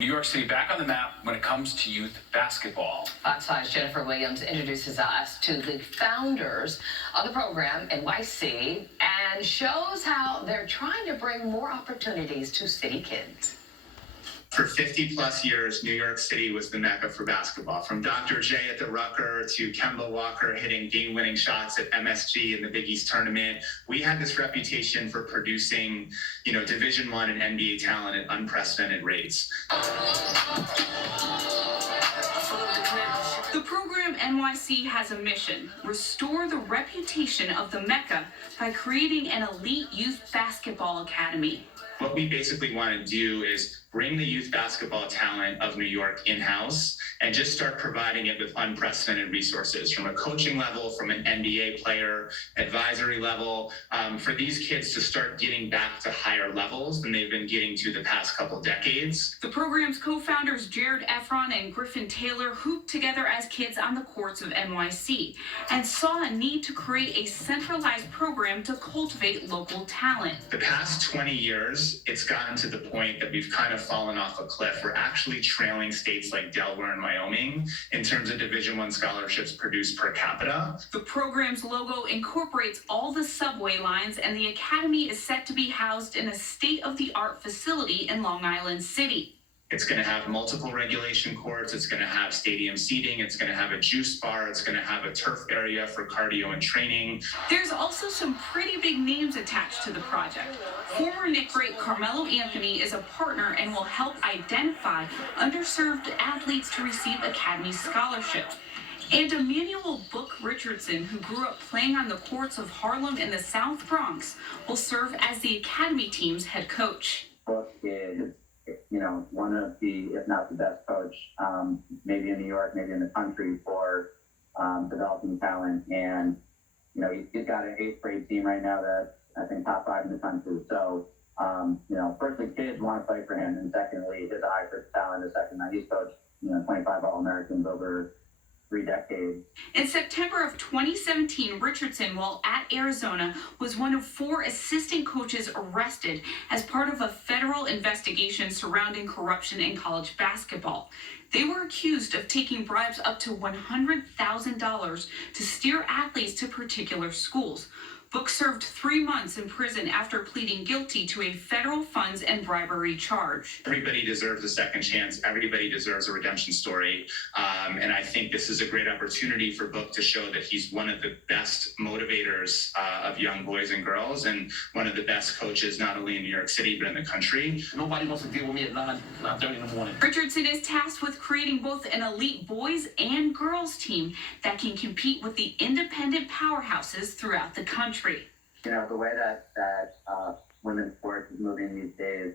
New York City back on the map when it comes to youth basketball. Fox 5's Jennifer Williams introduces us to the founders of the program, NYC, and shows how they're trying to bring more opportunities to city kids. For 50 plus years, New York City was the mecca for basketball. From Dr. J at the Rucker to Kemba Walker hitting game-winning shots at MSG in the Big East tournament, we had this reputation for producing, Division I and NBA talent at unprecedented rates. The program NYC has a mission: restore the reputation of the mecca by creating an elite youth basketball academy. What we basically want to do is bring the youth basketball talent of New York in-house and just start providing it with unprecedented resources from a coaching level, from an NBA player, advisory level, for these kids to start getting back to higher levels than they've been getting to the past couple decades. The program's co-founders Efron and Griffin hooped together as kids on the courts of NYC and saw a need to create a centralized program to cultivate local talent. The past 20 years, it's gotten to the point that we've kind of fallen off a cliff. We're actually trailing states like Delaware and Wyoming in terms of Division I scholarships produced per capita. The program's logo incorporates all the subway lines, and the academy is set to be housed in a state-of-the-art facility in Long Island City. It's going to have multiple regulation courts. It's going to have stadium seating. It's going to have a juice bar. It's going to have a turf area for cardio and training. There's also some pretty big names attached to the project. Former Knick great Carmelo is a partner and will help identify underserved athletes to receive academy scholarships. And Emmanuel Richardson, who grew up playing on the courts of Harlem in the South Bronx, will serve as the academy team's head coach. Book is, one of the, if not the best coach, maybe in New York, maybe in the country for developing talent. And, he's got an 8th grade team right now that's, I think, top 5 in the country. So, firstly, kids want to play for him. And secondly, his eye for talent is second. He's coached, 25 All-Americans over 3 decades. In September of 2017, Richardson, while at Arizona, was one of 4 assistant coaches arrested as part of a federal investigation surrounding corruption in college basketball. They were accused of taking bribes up to $100,000 to steer athletes to particular schools. Book served 3 months in prison after pleading guilty to a federal funds and bribery charge. Everybody deserves a second chance. Everybody deserves a redemption story. And I think this is a great opportunity for Book to show that he's one of the best motivators of young boys and girls and one of the best coaches, not only in New York City, but in the country. Nobody wants to deal with me at 9:30 in the morning. Richardson is tasked with creating both an elite boys and girls team that can compete with the independent powerhouses throughout the country. The way that women's sports is moving these days,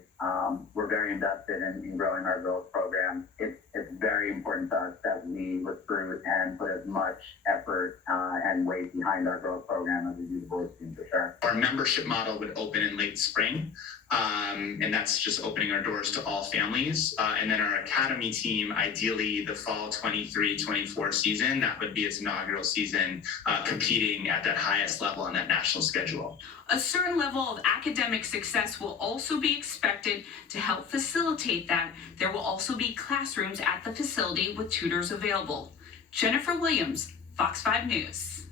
we're very invested in growing our girls program. It's very important to us that we recruit and put as much effort and weight behind our girls program as we do the boys team, for sure. Our membership model would open in late spring, and that's just opening our doors to all families. And then our academy team, ideally the fall 23-24 season, that would be its inaugural season, competing at that highest level on that national schedule. A certain level of academic success will also be expected. To help facilitate that, there will also be classrooms at the facility with tutors available. Jennifer Williams, Fox 5 News.